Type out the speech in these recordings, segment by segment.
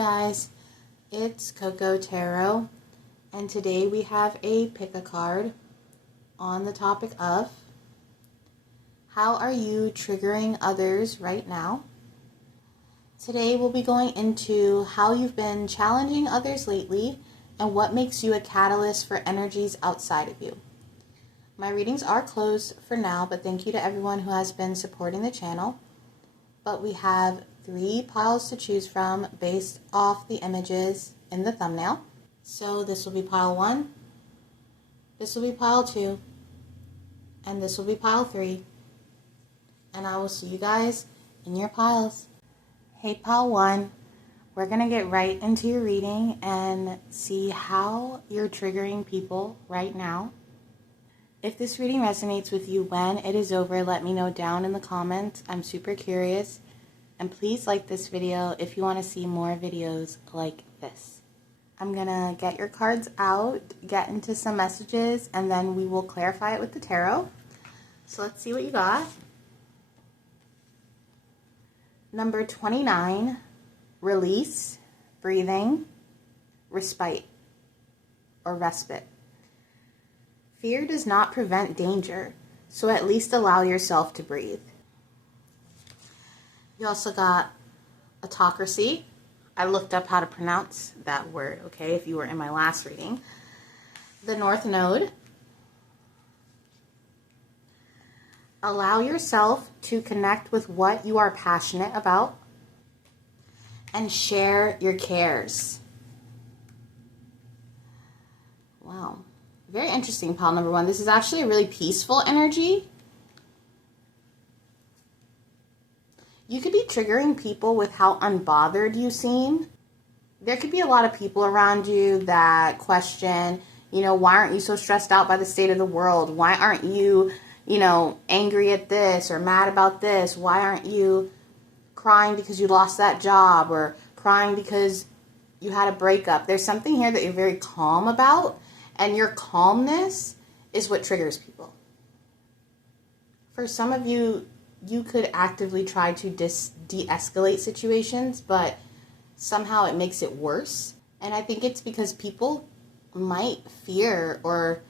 guys, it's CocoaTarot, and today we have a pick-a-card on the topic of how are you triggering others right now? Today we'll be going into how you've been challenging others lately and what makes you a catalyst for energies outside of you. My readings are closed for now, but thank you to everyone who has been supporting the channel. But we have 3 piles to choose from based off the images in the thumbnail. So this will be pile 1, this will be pile 2, and this will be pile 3. And I will see you guys in your piles. Hey pile 1, we're going to get right into your reading and see how you're triggering people right now. If this reading resonates with you when it is over, let me know down in the comments. I'm super curious. And please like this video if you want to see more videos like this. I'm going to get your cards out, get into some messages, and then we will clarify it with the tarot. So let's see what you got. Number 29, release, breathing, respite, or respite. Fear does not prevent danger, so at least allow yourself to breathe. You also got autocracy. I looked up how to pronounce that word, okay, if you were in my last reading. The North Node. Allow yourself to connect with what you are passionate about and share your cares. Wow. Very interesting, pile number 1. This is actually a really peaceful energy. You could be triggering people with how unbothered you seem. There could be a lot of people around you that question, why aren't you so stressed out by the state of the world? Why aren't you, angry at this or mad about this? Why aren't you crying because you lost that job or crying because you had a breakup? There's something here that you're very calm about. And your calmness is what triggers people. For some of you, you could actively try to de-escalate situations, but somehow it makes it worse. And I think it's because people might fear or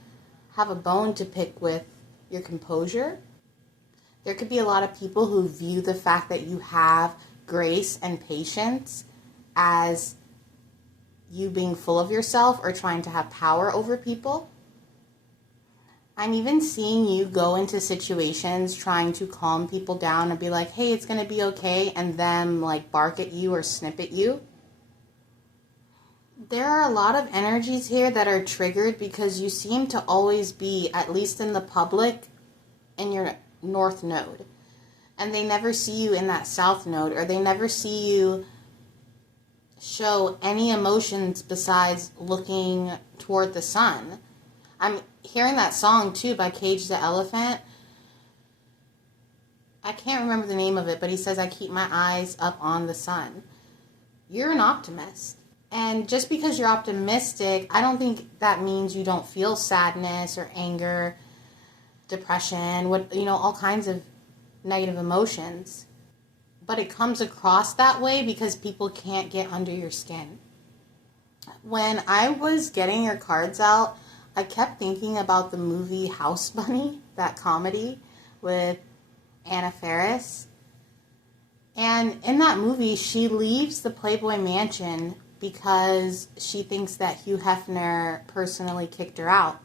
have a bone to pick with your composure. There could be a lot of people who view the fact that you have grace and patience as you being full of yourself or trying to have power over people. I'm even seeing you go into situations trying to calm people down and be like, hey, it's going to be okay, and them like bark at you or snip at you. There are a lot of energies here that are triggered because you seem to always be, at least in the public, in your North Node. And they never see you in that South Node, or they never see you show any emotions besides looking toward the sun. I'm hearing that song too by Cage the Elephant. I can't remember the name of it, but he says, I keep my eyes up on the sun. You're an optimist. And just because you're optimistic, I don't think that means you don't feel sadness or anger, depression, all kinds of negative emotions. But it comes across that way because people can't get under your skin. When I was getting your cards out, I kept thinking about the movie House Bunny, that comedy with Anna Faris. And in that movie, she leaves the Playboy Mansion because she thinks that Hugh Hefner personally kicked her out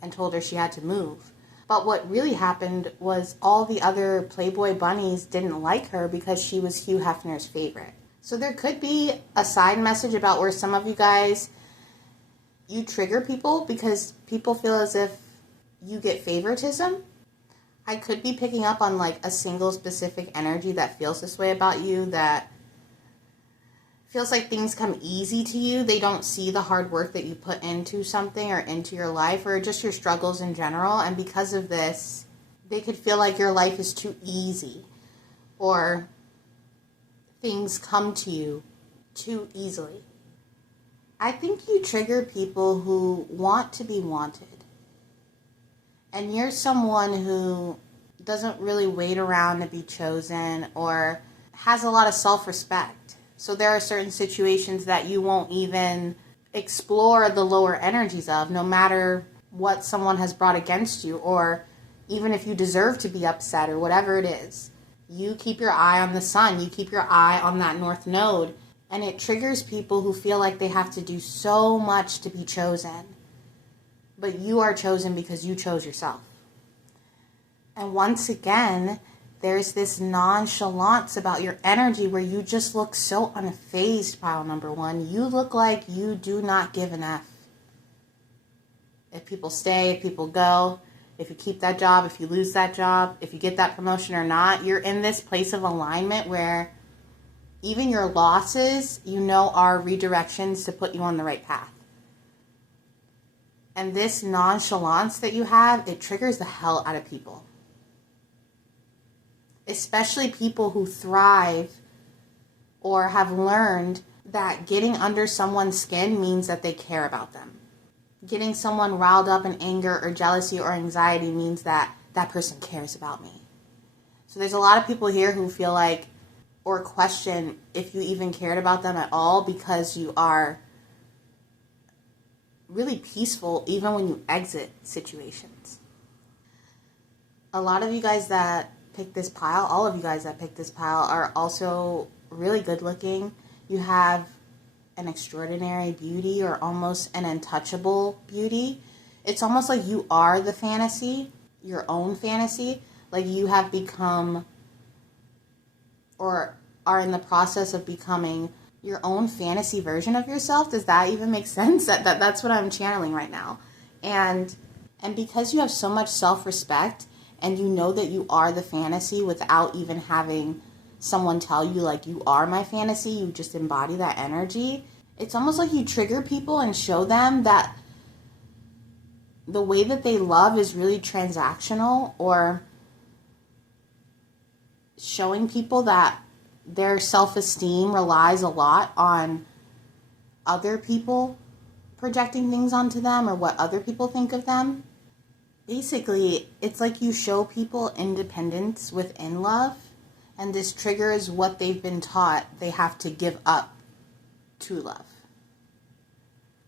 and told her she had to move. But what really happened was all the other Playboy bunnies didn't like her because she was Hugh Hefner's favorite. So there could be a side message about where some of you guys, you trigger people because people feel as if you get favoritism. I could be picking up on like a single specific energy that feels this way about you, that feels like things come easy to you. They don't see the hard work that you put into something or into your life or just your struggles in general. And because of this, they could feel like your life is too easy or things come to you too easily. I think you trigger people who want to be wanted. And you're someone who doesn't really wait around to be chosen or has a lot of self-respect. So there are certain situations that you won't even explore the lower energies of, no matter what someone has brought against you, or even if you deserve to be upset or whatever it is. You keep your eye on the sun. You keep your eye on that north node. And it triggers people who feel like they have to do so much to be chosen. But you are chosen because you chose yourself. And once again, there's this nonchalance about your energy where you just look so unfazed, pile number one. You look like you do not give an F. If people stay, if people go, if you keep that job, if you lose that job, if you get that promotion or not, you're in this place of alignment where even your losses, are redirections to put you on the right path. And this nonchalance that you have, it triggers the hell out of people. Especially people who thrive or have learned that getting under someone's skin means that they care about them. Getting someone riled up in anger or jealousy or anxiety means that that person cares about me. So there's a lot of people here who feel like, or question if you even cared about them at all, because you are really peaceful even when you exit situations. A lot of you guys that picked this pile, all of you guys that picked this pile, are also really good looking. You have an extraordinary beauty, or almost an untouchable beauty. It's almost like you are the fantasy, your own fantasy. Like you have become, or are in the process of becoming, your own fantasy version of yourself. Does that even make sense? That's what I'm channeling right now. And because you have so much self-respect, and you know that you are the fantasy without even having someone tell you, like, you are my fantasy, you just embody that energy. It's almost like you trigger people and show them that the way that they love is really transactional, or showing people that their self-esteem relies a lot on other people projecting things onto them or what other people think of them. Basically, it's like you show people independence within love, and this triggers what they've been taught they have to give up to love.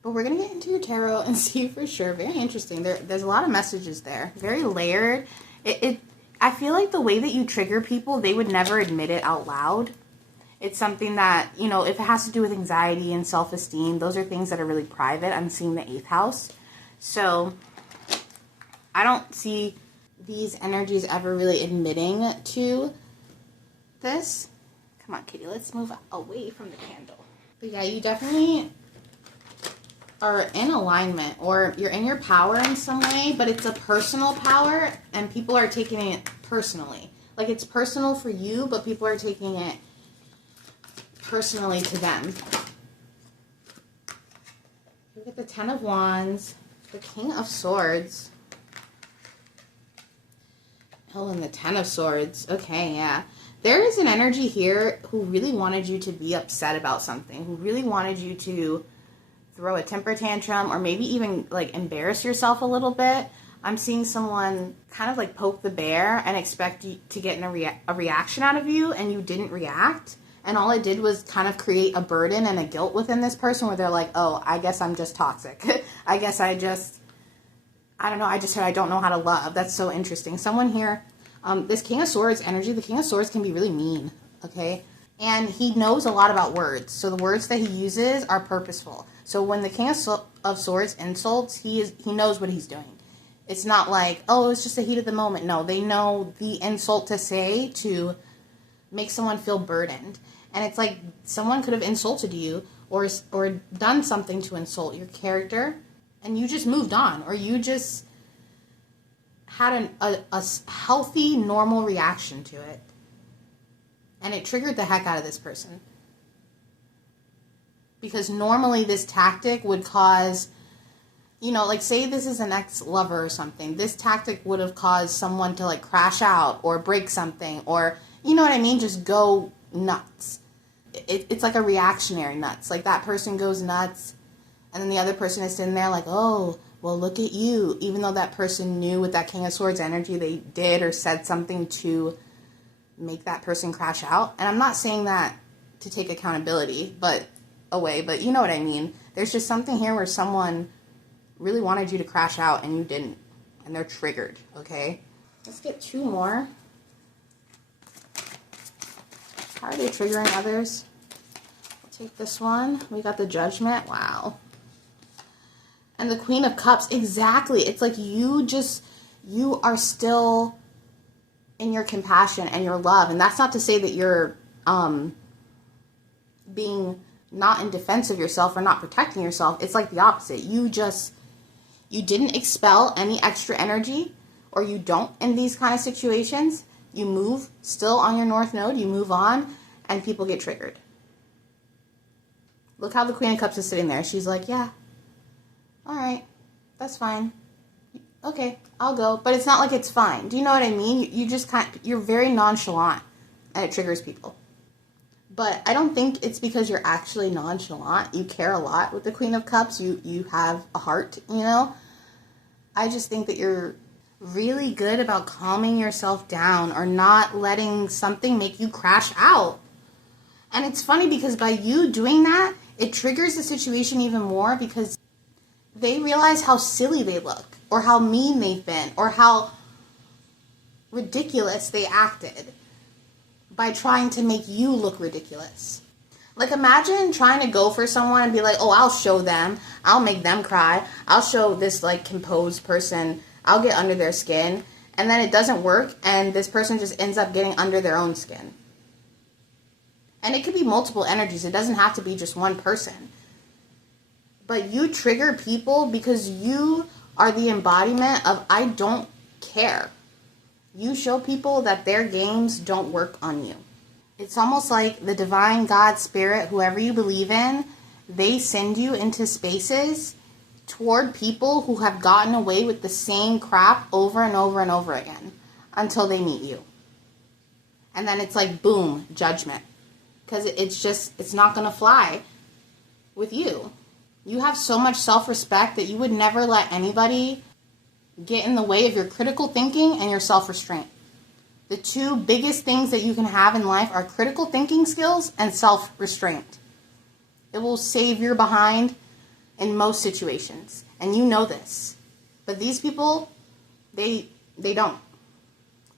But we're going to get into your tarot and see for sure. Very interesting. There's a lot of messages there. Very layered. I feel like the way that you trigger people, they would never admit it out loud. It's something that, if it has to do with anxiety and self-esteem, those are things that are really private. I'm seeing the 8th house. So I don't see these energies ever really admitting to this. Come on, Kitty, let's move away from the candle. But yeah, you definitely are in alignment, or you're in your power in some way, but it's a personal power, and people are taking it personally. Like, it's personal for you, but people are taking it personally to them. Look at the 10 of Wands, the King of Swords. Oh, and the 10 of Swords. Okay, yeah. There is an energy here who really wanted you to be upset about something, who really wanted you to throw a temper tantrum, or maybe even like embarrass yourself a little bit. I'm seeing someone kind of like poke the bear and expect you to get a reaction out of you, and you didn't react. And all it did was kind of create a burden and a guilt within this person where they're like, oh, I guess I'm just toxic. I guess I don't know, I just said I don't know how to love. That's so interesting. Someone here, this King of Swords energy, the King of Swords can be really mean, okay? And he knows a lot about words. So the words that he uses are purposeful. So when the King of Swords insults, he knows what he's doing. It's not like, oh, it's just the heat of the moment. No, they know the insult to say to make someone feel burdened. And it's like someone could have insulted you or done something to insult your character, and you just moved on, or you just had a healthy, normal reaction to it. And it triggered the heck out of this person. Because normally this tactic would cause, like say this is an ex-lover or something. This tactic would have caused someone to like crash out or break something, or, you know what I mean? Just go nuts. It's like a reactionary nuts. Like that person goes nuts, and then the other person is sitting there like, oh, well, look at you. Even though that person knew with that King of Swords energy they did or said something to make that person crash out. And I'm not saying that to take accountability away, but you know what I mean. There's just something here where someone really wanted you to crash out and you didn't, and they're triggered, okay? Let's get 2 more. How are they triggering others? We'll take this one. We got the Judgment. Wow. And the Queen of Cups. Exactly. It's like you are still in your compassion and your love. And that's not to say that you're being not in defense of yourself or not protecting yourself. It's like the opposite. You didn't expel any extra energy, or you don't in these kind of situations. You move still on your North Node, you move on, and people get triggered. Look how the Queen of Cups is sitting there. She's like, yeah, all right, that's fine. Okay, I'll go. But it's not like it's fine. Do you know what I mean? You're very nonchalant, and it triggers people. But I don't think it's because you're actually nonchalant. You care a lot with the Queen of Cups. You have a heart, you know? I just think that you're really good about calming yourself down or not letting something make you crash out. And it's funny because by you doing that, it triggers the situation even more because they realize how silly they look or how mean they've been or how ridiculous they acted by trying to make you look ridiculous. Like, imagine trying to go for someone and be like, oh, I'll show them. I'll make them cry. I'll show this, like, composed person. I'll get under their skin. And then it doesn't work, and this person just ends up getting under their own skin. And it could be multiple energies. It doesn't have to be just one person. But you trigger people because you are the embodiment of I don't care. You show people that their games don't work on you. It's almost like the divine God, spirit, whoever you believe in, they send you into spaces toward people who have gotten away with the same crap over and over and over again until they meet you. And then it's like, boom, judgment. Because it's not going to fly with you. You have so much self-respect that you would never let anybody get in the way of your critical thinking and your self-restraint. The 2 biggest things that you can have in life are critical thinking skills and self-restraint. It will save your behind in most situations. And you know this. But these people, they don't.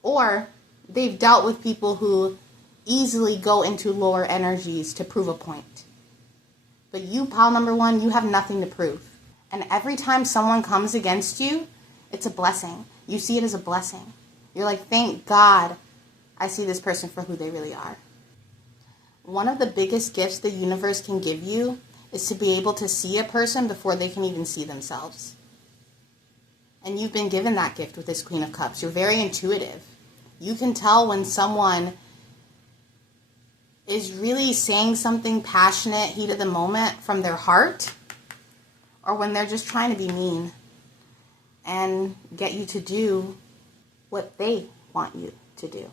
Or they've dealt with people who easily go into lower energies to prove a point. But you, pile number 1, you have nothing to prove. And every time someone comes against you, it's a blessing. You see it as a blessing. You're like, thank God I see this person for who they really are. One of the biggest gifts the universe can give you is to be able to see a person before they can even see themselves. And you've been given that gift with this Queen of Cups. You're very intuitive. You can tell when someone is really saying something passionate, heat of the moment from their heart, or when they're just trying to be mean and get you to do what they want you to do.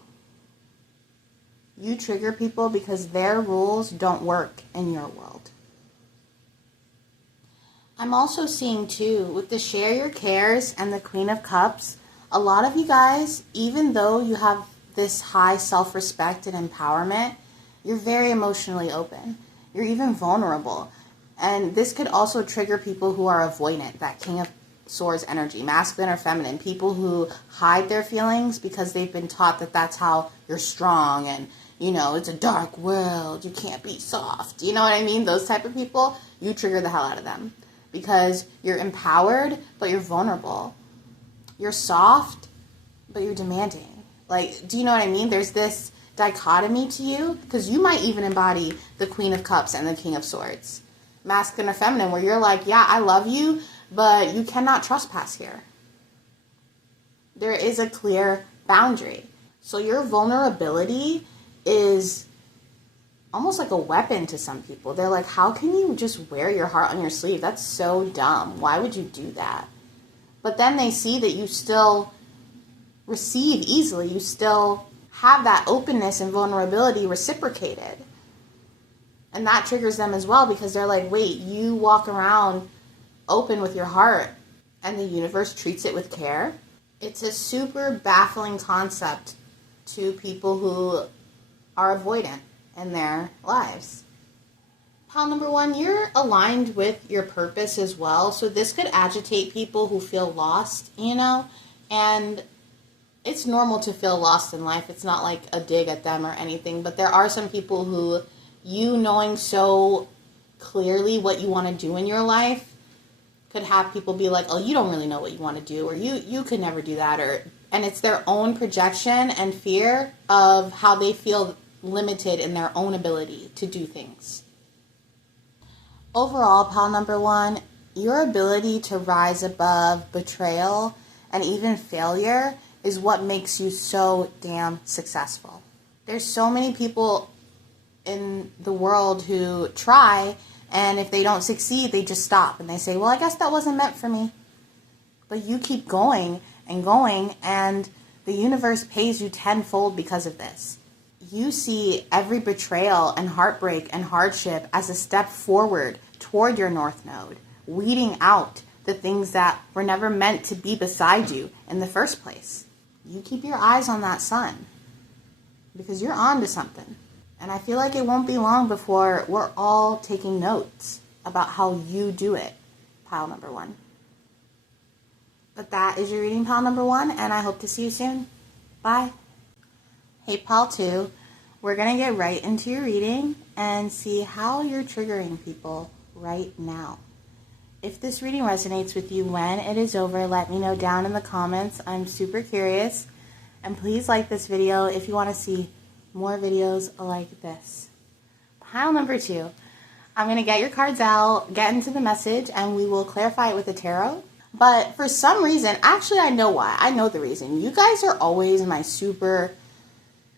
You trigger people because their rules don't work in your world. I'm also seeing too, with the Share Your Cares and the Queen of Cups, a lot of you guys, even though you have this high self-respect and empowerment, you're very emotionally open. You're even vulnerable. And this could also trigger people who are avoidant, that King of Swords energy, masculine or feminine, people who hide their feelings because they've been taught that that's how you're strong and, you know, it's a dark world, you can't be soft. You know what I mean? Those type of people, you trigger the hell out of them because you're empowered, but you're vulnerable. You're soft, but you're demanding. Like, do you know what I mean? There's this dichotomy to you because you might even embody the Queen of Cups and the King of Swords, masculine or feminine, where you're like, yeah, I love you, but you cannot trespass here. There is a clear boundary. So your vulnerability is almost like a weapon to some people. They're like, how can you just wear your heart on your sleeve? That's so dumb. Why would you do that? But then they see that you still receive easily. You still have that openness and vulnerability reciprocated. And that triggers them as well because they're like, wait, you walk around open with your heart and the universe treats it with care. It's a super baffling concept to people who are avoidant. in their lives. Pile number 1, you're aligned with your purpose as well. So this could agitate people who feel lost, and it's normal to feel lost in life. It's not like a dig at them or anything, but there are some people who, you knowing so clearly what you want to do in your life, could have people be like, oh, you don't really know what you want to do, or you could never do that, and it's their own projection and fear of how they feel limited in their own ability to do things. Overall, pile number 1, your ability to rise above betrayal and even failure is what makes you so damn successful. There's so many people in the world who try, and if they don't succeed, they just stop and they say, well, I guess that wasn't meant for me. But you keep going and going, and the universe pays you tenfold because of this. You see every betrayal and heartbreak and hardship as a step forward toward your North Node, weeding out the things that were never meant to be beside you in the first place. You keep your eyes on that sun, because you're on to something. And I feel like it won't be long before we're all taking notes about how you do it, pile number 1. But that is your reading, pile number 1, and I hope to see you soon. Bye. Hey, pile 2, we're going to get right into your reading and see how you're triggering people right now. If this reading resonates with you when it is over, let me know down in the comments. I'm super curious. And please like this video if you want to see more videos like this. Pile number 2, I'm going to get your cards out, get into the message, and we will clarify it with the tarot. But for some reason, actually I know why. I know the reason. You guys are always my super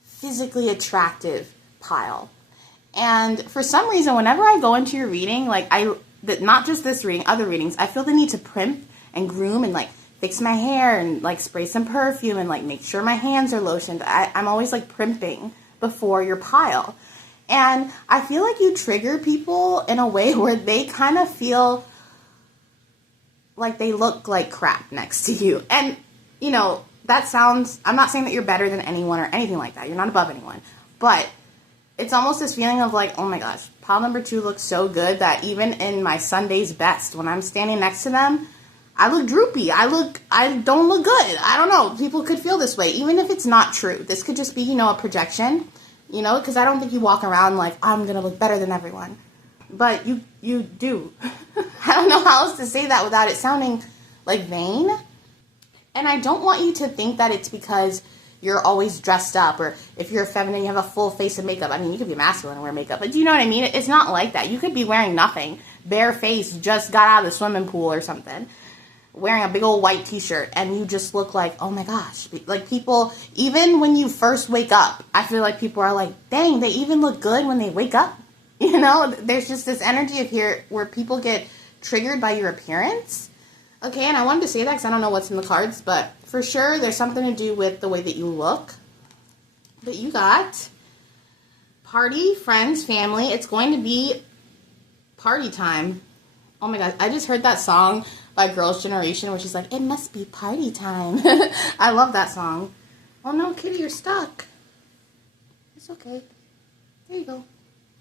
physically attractive pile. And for some reason, whenever I go into your reading, not just this reading, other readings, I feel the need to primp and groom and fix my hair and spray some perfume and make sure my hands are lotioned. I'm always primping before your pile. And I feel like you trigger people in a way where they kind of feel like they look like crap next to you. And, that sounds, I'm not saying that you're better than anyone or anything like that. You're not above anyone. But it's almost this feeling of oh my gosh, pile number 2 looks so good that even in my Sunday's best, when I'm standing next to them, I look droopy. I don't look good. I don't know. People could feel this way, even if it's not true. This could just be, a projection, because I don't think you walk around I'm going to look better than everyone. But you do. I don't know how else to say that without it sounding vain. And I don't want you to think that it's because you're always dressed up, or if you're feminine, you have a full face of makeup. I mean, you could be masculine and wear makeup, but do you know what I mean? It's not like that. You could be wearing nothing, bare face, just got out of the swimming pool or something, wearing a big old white t-shirt, and you just look oh my gosh. People, even when you first wake up, I feel like people are dang, they even look good when they wake up. There's just this energy of here where people get triggered by your appearance. Okay, and I wanted to say that because I don't know what's in the cards, but for sure there's something to do with the way that you look. But you got party, friends, family. It's going to be party time. Oh my gosh, I just heard that song by Girls' Generation where she's it must be party time. I love that song. Oh no, Kitty, you're stuck. It's okay. There you go.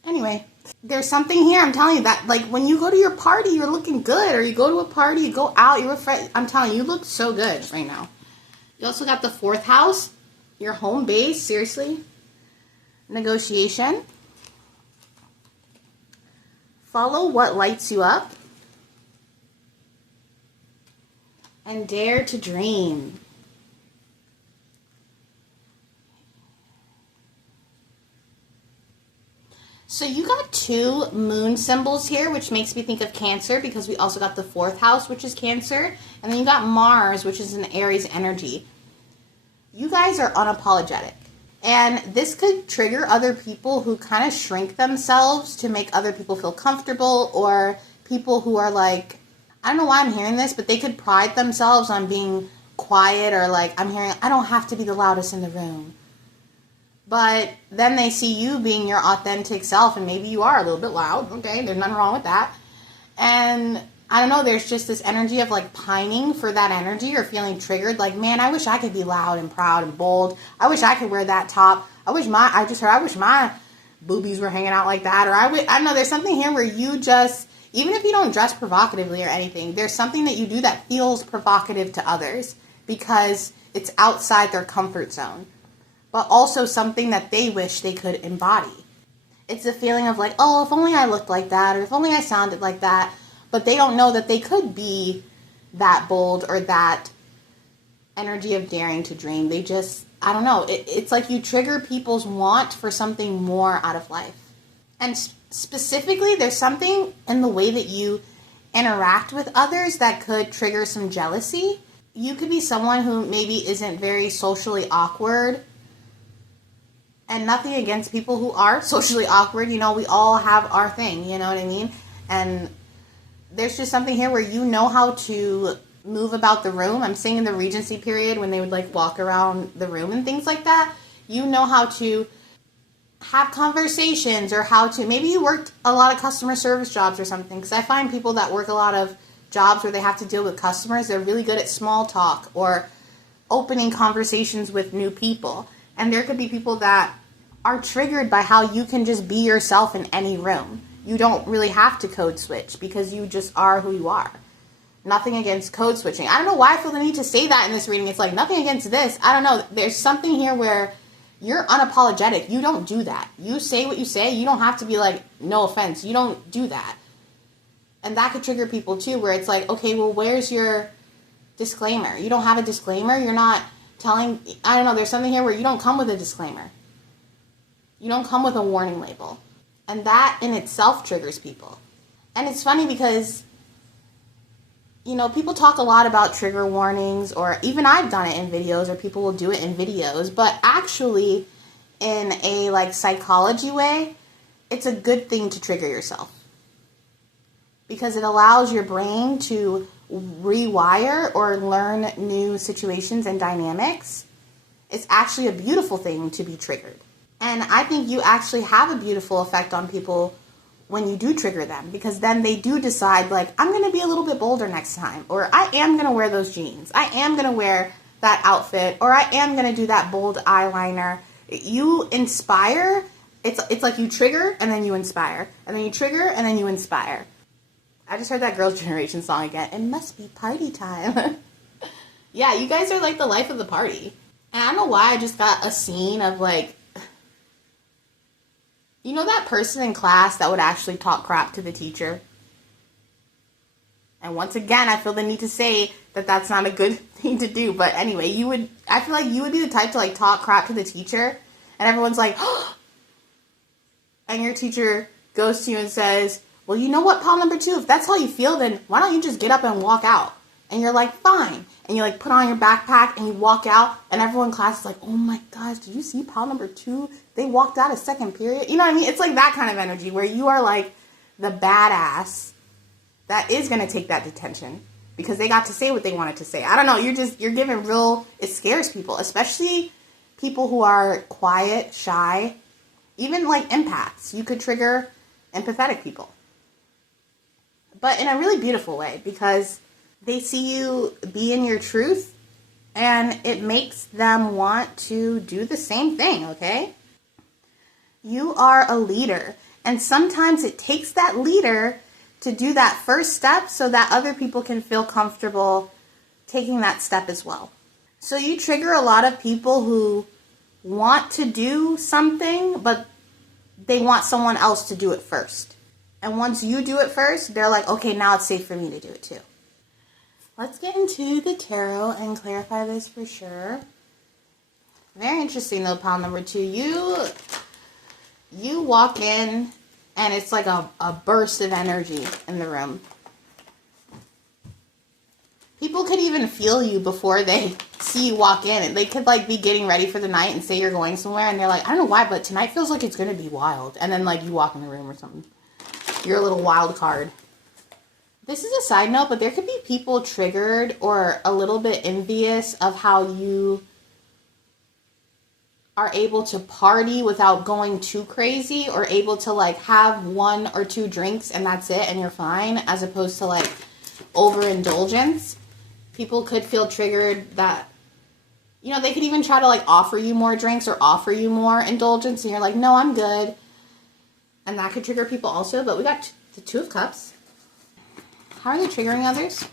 Anyway, there's something here, I'm telling you, that when you go to your party, you're looking good, or you go to a party, you go out, you're with friends. I'm telling you, you look so good right now. You also got the 4th house, your home base, seriously. Negotiation. Follow what lights you up. And dare to dream. So you got 2 moon symbols here, which makes me think of Cancer, because we also got the 4th house, which is Cancer. And then you got Mars, which is an Aries energy. You guys are unapologetic. And this could trigger other people who kind of shrink themselves to make other people feel comfortable, or people who are I don't know why I'm hearing this, but they could pride themselves on being quiet, or I'm hearing, I don't have to be the loudest in the room. But then they see you being your authentic self, and maybe you are a little bit loud. Okay, there's nothing wrong with that. And I don't know, there's just this energy of pining for that energy, or feeling triggered. Man, I wish I could be loud and proud and bold. I wish I could wear that top. I wish my boobies were hanging out like that. Or I don't know, there's something here where you just, even if you don't dress provocatively or anything, there's something that you do that feels provocative to others because it's outside their comfort zone, but also something that they wish they could embody. It's a feeling of like, oh, if only I looked like that, or if only I sounded like that, but they don't know that they could be that bold or that energy of daring to dream. They just, I don't know, it's like you trigger people's want for something more out of life. And specifically, there's something in the way that you interact with others that could trigger some jealousy. You could be someone who maybe isn't very socially awkward, and nothing against people who are socially awkward. You know, we all have our thing, you know what I mean? And there's just something here where you know how to move about the room. I'm saying in the Regency period when they would like walk around the room and things like that. You know how to have conversations, or how to, maybe you worked a lot of customer service jobs or something. Because I find people that work a lot of jobs where they have to deal with customers, they're really good at small talk or opening conversations with new people. And there could be people that are triggered by how you can just be yourself in any room. You don't really have to code switch because you just are who you are. Nothing against code switching. I don't know why I feel the need to say that in this reading. It's like nothing against this. I don't know. There's something here where you're unapologetic. You don't do that. You say what you say. You don't have to be like, no offense. You don't do that. And that could trigger people too, where it's like, okay, well, where's your disclaimer? You don't have a disclaimer. You're not telling, I don't know. There's something here where you don't come with a disclaimer. You don't come with a warning label. And that in itself triggers people. And it's funny because, you know, people talk a lot about trigger warnings, or even I've done it in videos, or people will do it in videos, but actually in a like psychology way, it's a good thing to trigger yourself because it allows your brain to rewire or learn new situations and dynamics. It's actually a beautiful thing to be triggered. And I think you actually have a beautiful effect on people when you do trigger them, because then they do decide like, I'm going to be a little bit bolder next time, or I am going to wear those jeans. I am going to wear that outfit, or I am going to do that bold eyeliner. You inspire. It's like you trigger and then you inspire, and then you trigger and then you inspire. I just heard that Girls' Generation song again. It must be party time. Yeah, you guys are like the life of the party. And I don't know why I just got a scene of like, you know that person in class that would actually talk crap to the teacher? And once again, I feel the need to say that that's not a good thing to do. But anyway, I feel like you would be the type to like talk crap to the teacher. And everyone's like, oh. And your teacher goes to you and says, well, you know what, pal number 2, if that's how you feel, then why don't you just get up and walk out? And you're like, fine. And you like put on your backpack and you walk out, and everyone in class is like, oh my gosh, did you see pal number 2? They walked out a second period. You know what I mean? It's like that kind of energy where you are like the badass that is going to take that detention because they got to say what they wanted to say. I don't know. You're giving real, it scares people, especially people who are quiet, shy, even like empaths. You could trigger empathetic people, but in a really beautiful way because they see you be in your truth and it makes them want to do the same thing, okay? You are a leader, and sometimes it takes that leader to do that first step so that other people can feel comfortable taking that step as well. So you trigger a lot of people who want to do something, but they want someone else to do it first. And once you do it first, they're like, okay, now it's safe for me to do it too. Let's get into the tarot and clarify this for sure. Very interesting though, pile number 2. You walk in and it's like a burst of energy in the room. People could even feel you before they see you walk in. They could like be getting ready for the night and say you're going somewhere and they're like, I don't know why, but tonight feels like it's going to be wild. And then like you walk in the room or something. You're a little wild card. This is a side note, but there could be people triggered or a little bit envious of how you are able to party without going too crazy, or able to like have 1 or 2 drinks and that's it and you're fine, as opposed to like overindulgence. People could feel triggered that, you know, they could even try to like offer you more drinks or offer you more indulgence and you're like, no, I'm good. And that could trigger people also, but we got the Two of Cups. How are they triggering others?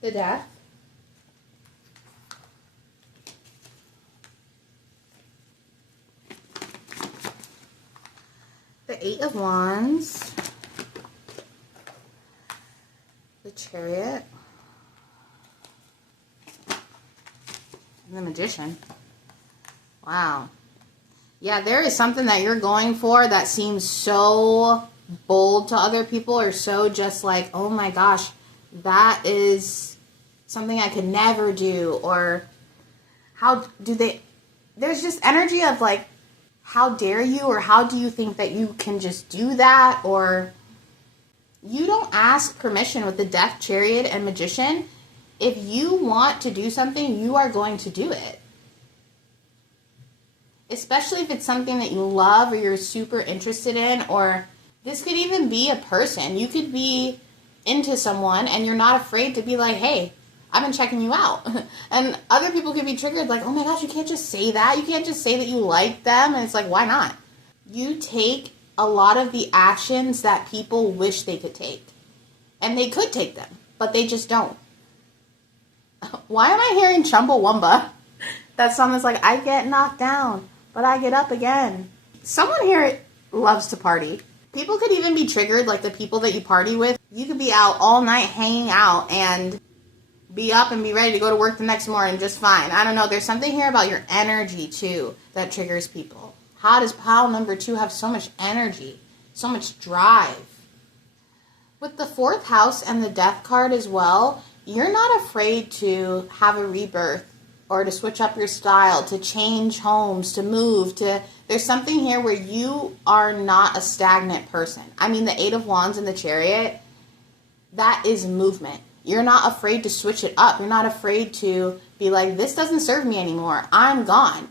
The Death. The Eight of Wands. The Chariot. And the Magician. Wow. Yeah, there is something that you're going for that seems so bold to other people, or so just like, oh my gosh, that is something I could never do. Or how do they... There's just energy of like, how dare you, or how do you think that you can just do that? Or you don't ask permission with the Death, Chariot, and Magician. If you want to do something, you are going to do it. Especially if it's something that you love or you're super interested in, or this could even be a person. You could be into someone and you're not afraid to be like, hey, I've been checking you out. And other people could be triggered like, oh my gosh, you can't just say that. You can't just say that you like them. And it's like, why not? You take a lot of the actions that people wish they could take. And they could take them, but they just don't. Why am I hearing Chumbawamba? That song is like, I get knocked down, but I get up again. Someone here loves to party. People could even be triggered, like the people that you party with. You could be out all night hanging out and be up and be ready to go to work the next morning just fine. I don't know. There's something here about your energy, too, that triggers people. How does pile number 2 have so much energy, so much drive? With the 4th house and the Death card as well, you're not afraid to have a rebirth or to switch up your style, to change homes, to move, to... There's something here where you are not a stagnant person. I mean, the 8 of Wands and the Chariot, that is movement. You're not afraid to switch it up. You're not afraid to be like, this doesn't serve me anymore. I'm gone.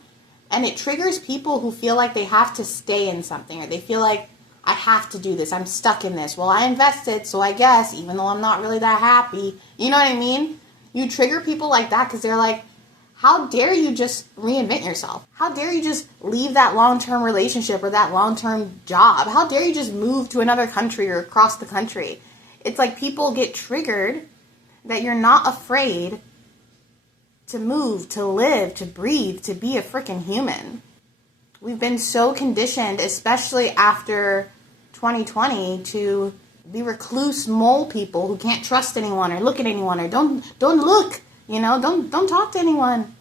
And it triggers people who feel like they have to stay in something, or they feel like, I have to do this. I'm stuck in this. Well, I invested, so I guess, even though I'm not really that happy. You know what I mean? You trigger people like that because they're like, how dare you just reinvent yourself? How dare you just leave that long-term relationship or that long-term job? How dare you just move to another country or across the country? It's like people get triggered that you're not afraid to move, to live, to breathe, to be a freaking human. We've been so conditioned, especially after 2020, to be recluse mole people who can't trust anyone or look at anyone or don't look, don't talk to anyone.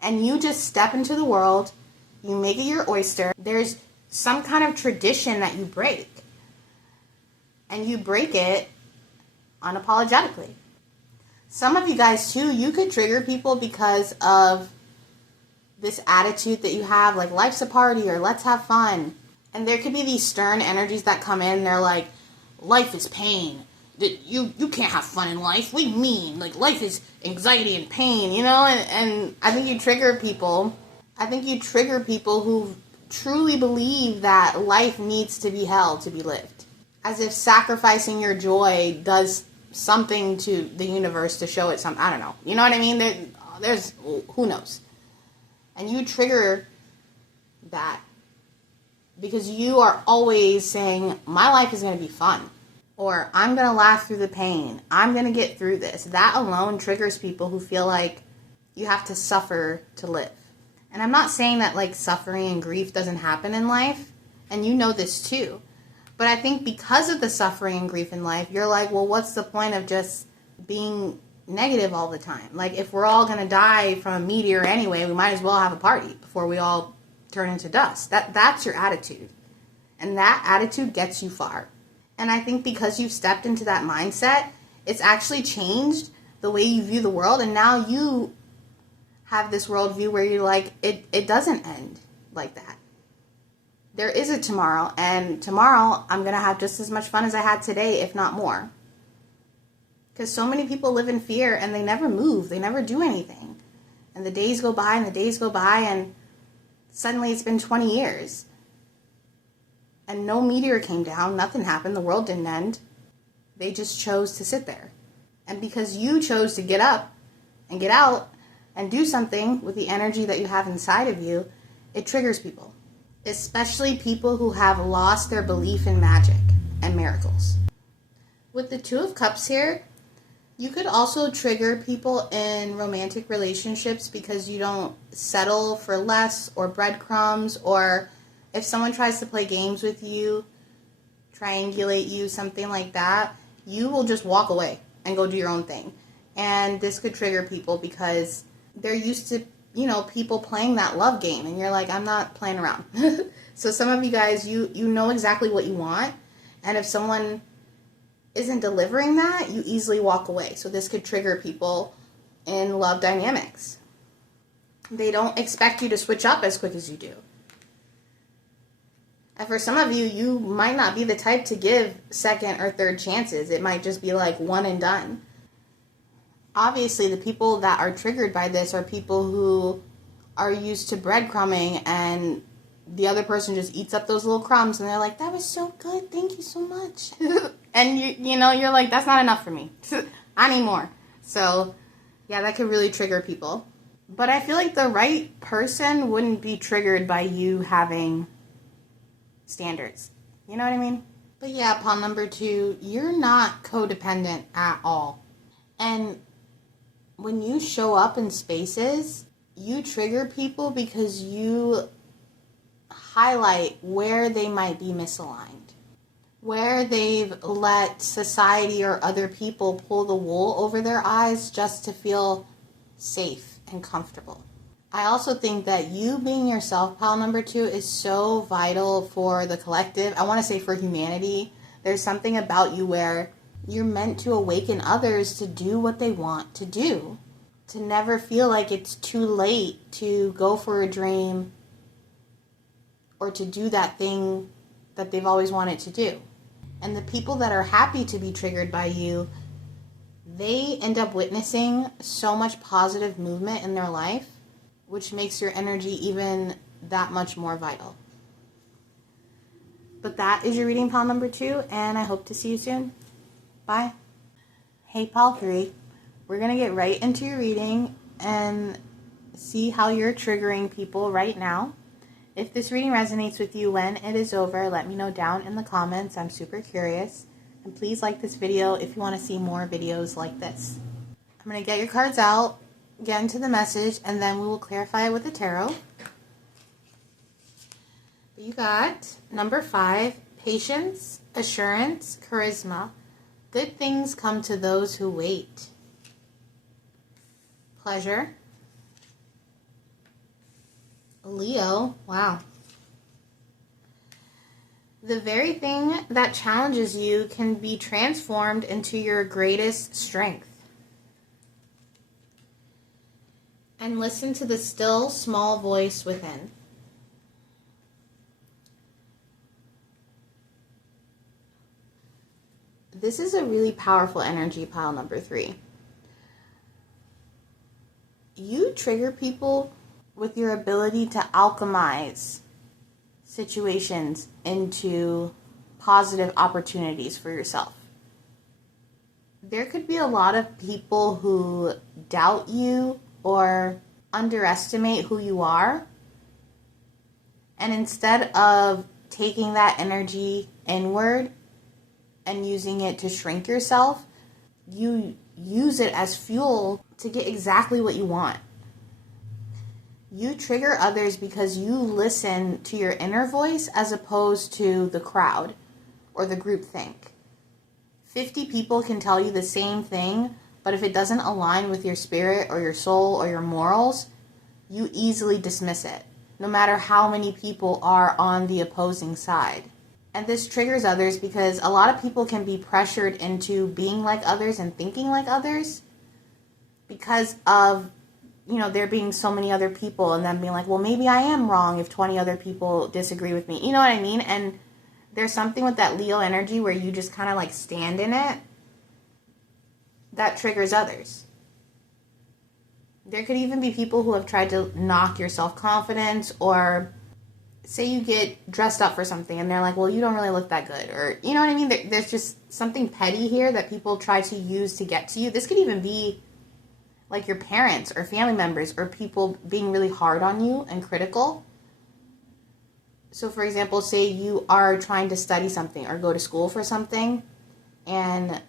And you just step into the world, you make it your oyster. There's some kind of tradition that you break. And you break it unapologetically. Some of you guys too, you could trigger people because of this attitude that you have, like life's a party or let's have fun. And there could be these stern energies that come in. They're like, life is pain. You can't have fun in life. What do you mean? Like, life is anxiety and pain, And I think you trigger people. I think you trigger people who truly believe that life needs to be held to be lived. As if sacrificing your joy does something to the universe to show it something. I don't know. You know what I mean? There's who knows? And you trigger that because you are always saying, my life is going to be fun. Or I'm going to laugh through the pain. I'm going to get through this. That alone triggers people who feel like you have to suffer to live. And I'm not saying that like suffering and grief doesn't happen in life. And you know this too. But I think because of the suffering and grief in life, you're like, well, what's the point of just being negative all the time? Like, if we're all going to die from a meteor anyway, we might as well have a party before we all turn into dust. That's your attitude. And that attitude gets you far. And I think because you've stepped into that mindset, it's actually changed the way you view the world. And now you have this worldview where you're like, it doesn't end like that. There is a tomorrow. And tomorrow I'm going to have just as much fun as I had today, if not more. Because so many people live in fear and they never move. They never do anything. And the days go by and the days go by and suddenly it's been 20 years. And no meteor came down. Nothing happened. The world didn't end. They just chose to sit there. And because you chose to get up and get out, and do something with the energy that you have inside of you, it triggers people. Especially people who have lost their belief in magic and miracles. With the Two of Cups here, you could also trigger people in romantic relationships because you don't settle for less or breadcrumbs, or if someone tries to play games with you, triangulate you, something like that, you will just walk away and go do your own thing. And this could trigger people because they're used to, people playing that love game, and you're like, I'm not playing around. So some of you guys, you know exactly what you want, and if someone isn't delivering that, you easily walk away. So this could trigger people in love dynamics. They don't expect you to switch up as quick as you do. And for some of you, you might not be the type to give second or third chances. It might just be like one and done. Obviously, the people that are triggered by this are people who are used to breadcrumbing, and the other person just eats up those little crumbs, and they're like, that was so good, thank you so much. And you're like, that's not enough for me. I need more. So yeah, that could really trigger people. But I feel like the right person wouldn't be triggered by you having standards. You know what I mean? But yeah, pawn number 2, you're not codependent at all. And when you show up in spaces, you trigger people because you highlight where they might be misaligned, where they've let society or other people pull the wool over their eyes just to feel safe and comfortable. I also think that you being yourself, pile number 2, is so vital for the collective. I want to say for humanity. There's something about you where you're meant to awaken others to do what they want to do. To never feel like it's too late to go for a dream or to do that thing that they've always wanted to do. And the people that are happy to be triggered by you, they end up witnessing so much positive movement in their life, which makes your energy even that much more vital. But that is your reading, pile number 2, and I hope to see you soon. Bye. Hey, pile 3. We're going to get right into your reading and see how you're triggering people right now. If this reading resonates with you when it is over, let me know down in the comments. I'm super curious. And please like this video if you want to see more videos like this. I'm going to get your cards out, get into the message, and then we will clarify it with the tarot. You got number 5, patience, assurance, charisma. Good things come to those who wait. Pleasure. Leo, wow. The very thing that challenges you can be transformed into your greatest strength. And listen to the still, small voice within. This is a really powerful energy, pile number 3. You trigger people with your ability to alchemize situations into positive opportunities for yourself. There could be a lot of people who doubt you or underestimate who you are. And instead of taking that energy inward and using it to shrink yourself, you use it as fuel to get exactly what you want. You trigger others because you listen to your inner voice as opposed to the crowd or the group think. 50 people can tell you the same thing, but if it doesn't align with your spirit or your soul or your morals, you easily dismiss it, no matter how many people are on the opposing side. And this triggers others because a lot of people can be pressured into being like others and thinking like others because of, there being so many other people, and then being like, well, maybe I am wrong if 20 other people disagree with me. You know what I mean? And there's something with that Leo energy where you just kind of like stand in it that triggers others. There could even be people who have tried to knock your self-confidence, or say you get dressed up for something and they're like, well, you don't really look that good. Or, you know what I mean? There's just something petty here that people try to use to get to you. This could even be like your parents or family members or people being really hard on you and critical. So for example, say you are trying to study something or go to school for something and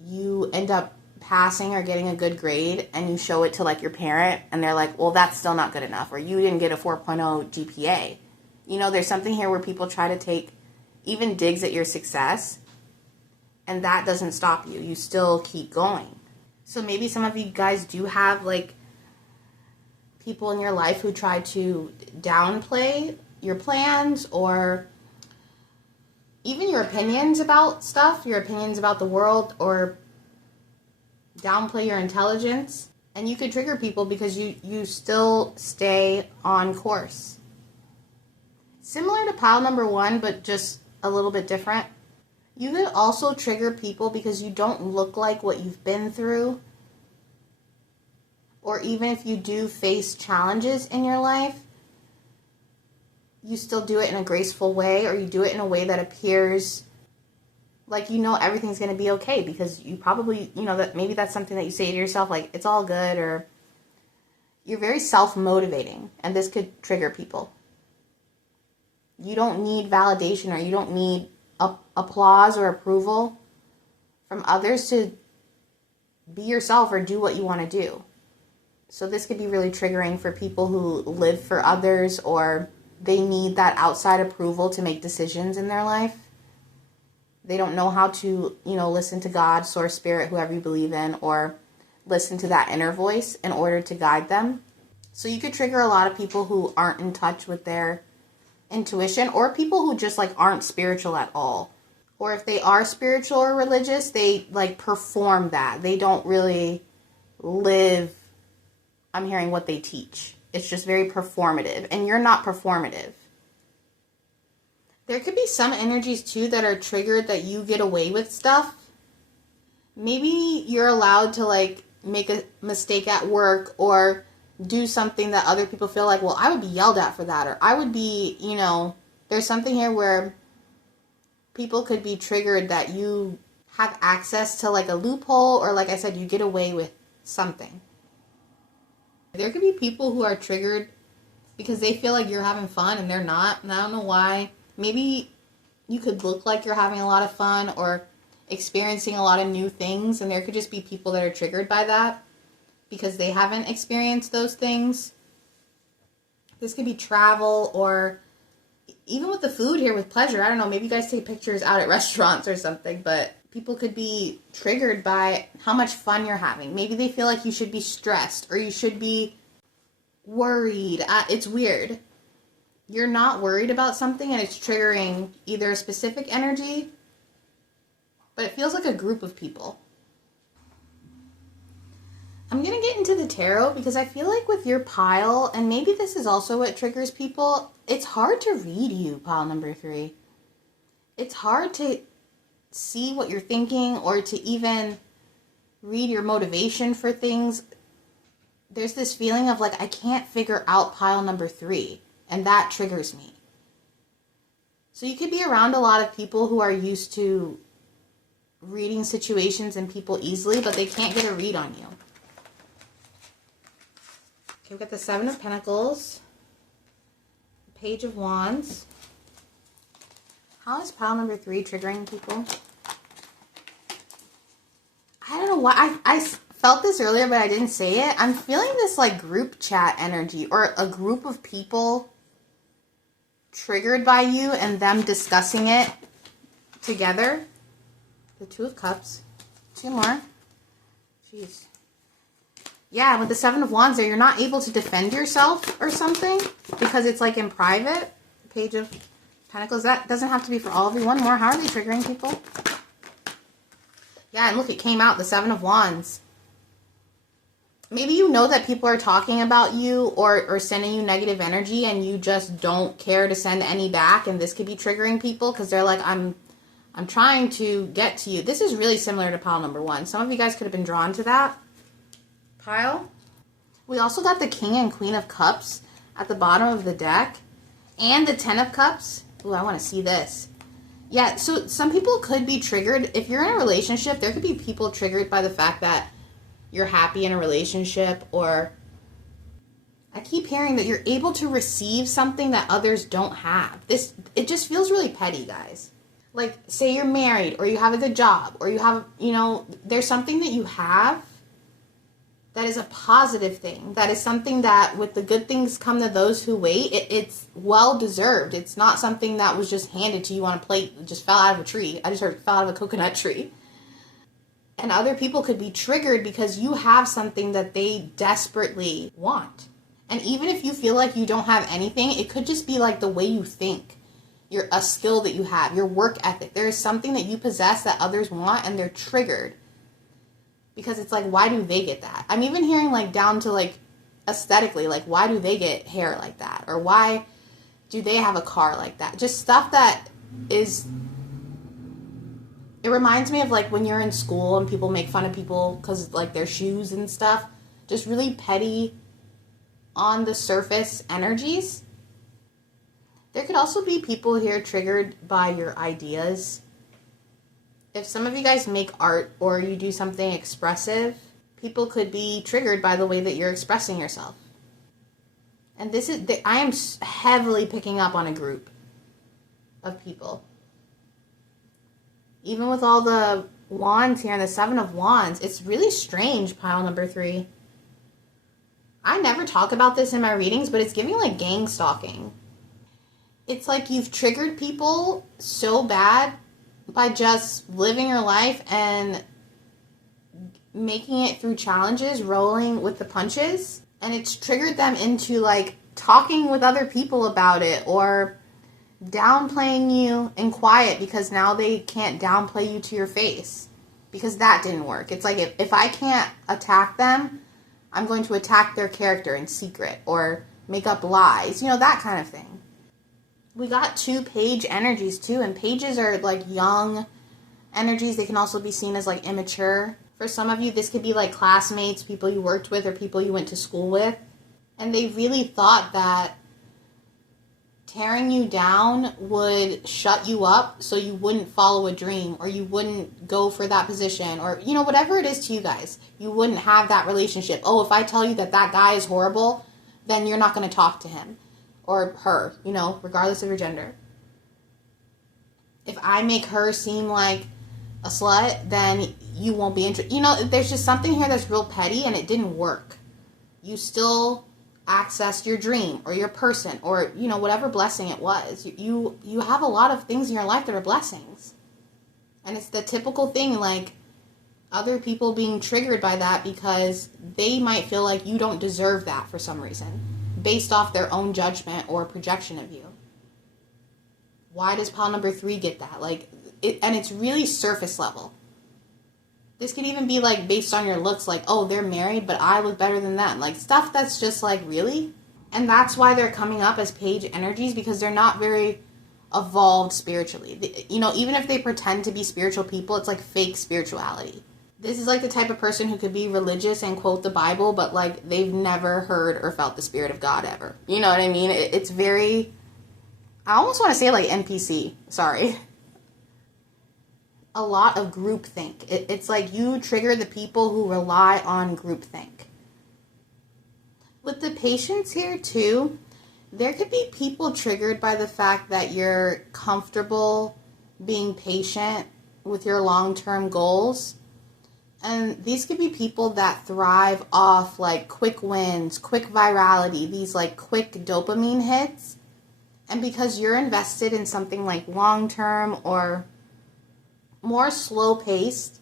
you end up passing or getting a good grade and you show it to like your parent and they're like, well, that's still not good enough, or you didn't get a 4.0 GPA. You know, there's something here where people try to take even digs at your success, and that doesn't stop you. You still keep going. So maybe some of you guys do have like people in your life who try to downplay your plans or even your opinions about stuff, your opinions about the world, or downplay your intelligence. And you could trigger people because you still stay on course. Similar to pile number 1, but just a little bit different. You could also trigger people because you don't look like what you've been through. Or even if you do face challenges in your life, you still do it in a graceful way, or you do it in a way that appears like you know everything's going to be okay, because you probably, you know, that maybe that's something that you say to yourself, like, it's all good, or you're very self-motivating, and this could trigger people. You don't need validation, or you don't need applause or approval from others to be yourself or do what you want to do. So this could be really triggering for people who live for others, or they need that outside approval to make decisions in their life. They don't know how to, you know, listen to God, source, spirit, whoever you believe in, or listen to that inner voice in order to guide them. So you could trigger a lot of people who aren't in touch with their intuition, or people who just like aren't spiritual at all. Or if they are spiritual or religious, they like perform that. They don't really live, I'm hearing, what they teach. It's just very performative, and you're not performative. There could be some energies too that are triggered that you get away with stuff. Maybe you're allowed to like make a mistake at work or do something that other people feel like, well, I would be yelled at for that, or I would be, you know, there's something here where people could be triggered that you have access to like a loophole, or like I said, you get away with something. There could be people who are triggered because they feel like you're having fun and they're not, and I don't know why. Maybe you could look like you're having a lot of fun or experiencing a lot of new things, and there could just be people that are triggered by that because they haven't experienced those things. This could be travel, or even with the food here with pleasure. I don't know, maybe you guys take pictures out at restaurants or something, but people could be triggered by how much fun you're having. Maybe they feel like you should be stressed or you should be worried. It's weird. You're not worried about something and it's triggering either a specific energy, but it feels like a group of people. I'm going to get into the tarot because I feel like with your pile, and maybe this is also what triggers people, it's hard to read you, pile number 3. It's hard to see what you're thinking or to even read your motivation for things. There's this feeling of like, I can't figure out pile number 3, and that triggers me. So you could be around a lot of people who are used to reading situations and people easily, but they can't get a read on you. Okay, we've got the 7 of Pentacles, the Page of Wands. How is pile number 3 triggering people? I don't know why. I felt this earlier, but I didn't say it. I'm feeling this like group chat energy, or a group of people triggered by you and them discussing it together. The 2 of Cups. 2 more. Jeez. Yeah, with the 7 of Wands there, you're not able to defend yourself or something because it's like in private. Page of Pentacles. That doesn't have to be for all of you. One more. How are they triggering people? Yeah, and look, it came out, the 7 of Wands. Maybe you know that people are talking about you or sending you negative energy and you just don't care to send any back, and this could be triggering people because they're like, I'm trying to get to you. This is really similar to pile number 1. Some of you guys could have been drawn to that pile. We also got the King and Queen of Cups at the bottom of the deck, and the 10 of Cups. Ooh, I want to see this. Yeah, so some people could be triggered. If you're in a relationship, there could be people triggered by the fact that you're happy in a relationship, or I keep hearing that you're able to receive something that others don't have. It just feels really petty, guys. Like, say you're married, or you have a good job, or you have, there's something that you have that is a positive thing. That is something that, with the good things come to those who wait, it's well deserved. It's not something that was just handed to you on a plate and just fell out of a tree. I just heard fell out of a coconut tree. And other people could be triggered because you have something that they desperately want. And even if you feel like you don't have anything, it could just be like the way you think. A skill that you have, your work ethic. There is something that you possess that others want, and they're triggered. Because it's like, why do they get that? I'm even hearing like down to like aesthetically, like why do they get hair like that? Or why do they have a car like that? Just stuff that is, it reminds me of like when you're in school and people make fun of people because like their shoes and stuff. Just really petty, on the surface energies. There could also be people here triggered by your ideas. If some of you guys make art or you do something expressive, people could be triggered by the way that you're expressing yourself. And I am heavily picking up on a group of people. Even with all the wands here and the 7 of Wands, it's really strange, pile number 3. I never talk about this in my readings, but it's giving like gang stalking. It's like you've triggered people so bad by just living your life and making it through challenges, rolling with the punches. And it's triggered them into like talking with other people about it or downplaying you in quiet because now they can't downplay you to your face because that didn't work. It's like if I can't attack them, I'm going to attack their character in secret or make up lies, that kind of thing. We got 2 page energies too, and pages are like young energies. They can also be seen as like immature. For some of you, this could be like classmates, people you worked with, or people you went to school with. And they really thought that tearing you down would shut you up so you wouldn't follow a dream or you wouldn't go for that position or, whatever it is to you guys. You wouldn't have that relationship. Oh, if I tell you that guy is horrible, then you're not going to talk to him. Or her, regardless of your gender. If I make her seem like a slut, then you won't be interested. There's just something here that's real petty and it didn't work. You still accessed your dream or your person or, whatever blessing it was. You have a lot of things in your life that are blessings. And it's the typical thing, like other people being triggered by that because they might feel like you don't deserve that for some reason, based off their own judgment or projection of you. Why does pile number 3 get that? And it's really surface level. This could even be like based on your looks, like, oh, they're married, but I look better than them. Like stuff that's just like, really? And that's why they're coming up as page energies, because they're not very evolved spiritually. Even if they pretend to be spiritual people, it's like fake spirituality. This is like the type of person who could be religious and quote the Bible, but like they've never heard or felt the Spirit of God ever. You know what I mean? It's very, I almost want to say like NPC. Sorry. A lot of groupthink. It's like you trigger the people who rely on groupthink. With the patience here too, there could be people triggered by the fact that you're comfortable being patient with your long-term goals. And these could be people that thrive off like quick wins, quick virality, these like quick dopamine hits. And because you're invested in something like long-term or more slow-paced,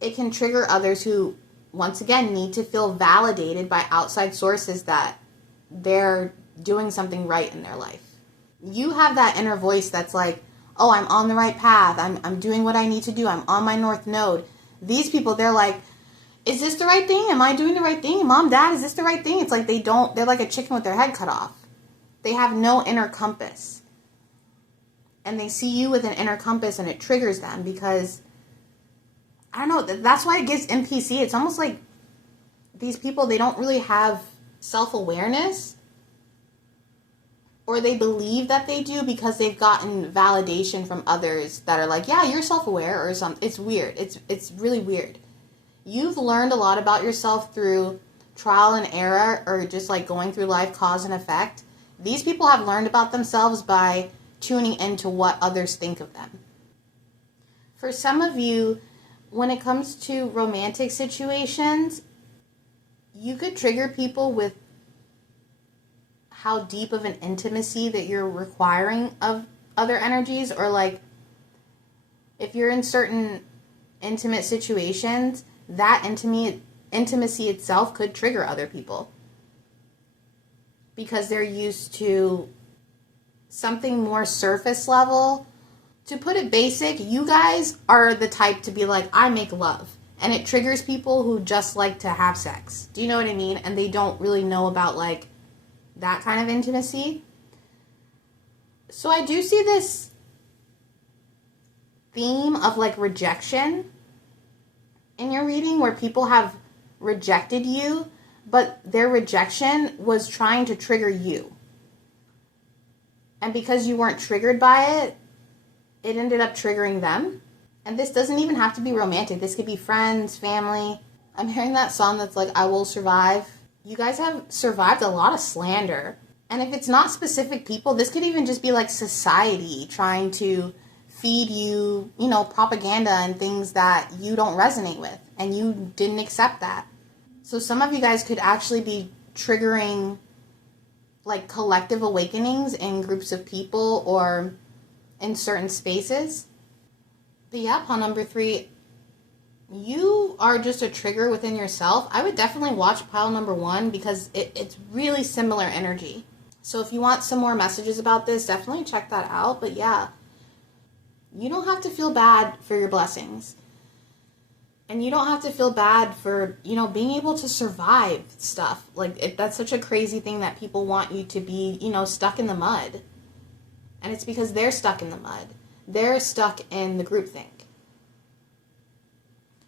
it can trigger others who, once again, need to feel validated by outside sources that they're doing something right in their life. You have that inner voice that's like, oh, I'm on the right path. I'm doing what I need to do. I'm on my north node. These people, they're like, is this the right thing? Am I doing the right thing? Mom, Dad, is this the right thing? It's like they're like a chicken with their head cut off. They have no inner compass. And they see you with an inner compass and it triggers them because, I don't know, that's why it gives NPC. It's almost like these people, they don't really have self-awareness, or they believe that they do because they've gotten validation from others that are like, yeah, you're self-aware or something. It's weird. It's really weird. You've learned a lot about yourself through trial and error, or just like going through life, cause and effect. These people have learned about themselves by tuning into what others think of them. For some of you, when it comes to romantic situations, you could trigger people with how deep of an intimacy that you're requiring of other energies, or like if you're in certain intimate situations, that intimacy itself could trigger other people because they're used to something more surface level. To put it basic, you guys are the type to be like, I make love. And it triggers people who just like to have sex. Do you know what I mean? And they don't really know about like that kind of intimacy. So I do see this theme of like rejection in your reading, where people have rejected you, but their rejection was trying to trigger you. And because you weren't triggered by it, it ended up triggering them. And this doesn't even have to be romantic. This could be friends, family. I'm hearing that song that's like, I will survive. You guys have survived a lot of slander. And if it's not specific people, this could even just be like society trying to feed you, propaganda and things that you don't resonate with. And you didn't accept that. So some of you guys could actually be triggering like collective awakenings in groups of people or in certain spaces. But yeah, pile number 3, you are just a trigger within yourself. I would definitely watch pile number 1 because it's really similar energy. So if you want some more messages about this, definitely check that out. But yeah, you don't have to feel bad for your blessings. And you don't have to feel bad for, being able to survive stuff. Like, that's such a crazy thing that people want you to be, stuck in the mud. And it's because they're stuck in the mud. They're stuck in the groupthink.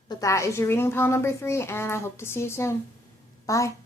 But that is your reading, pile number 3, and I hope to see you soon. Bye.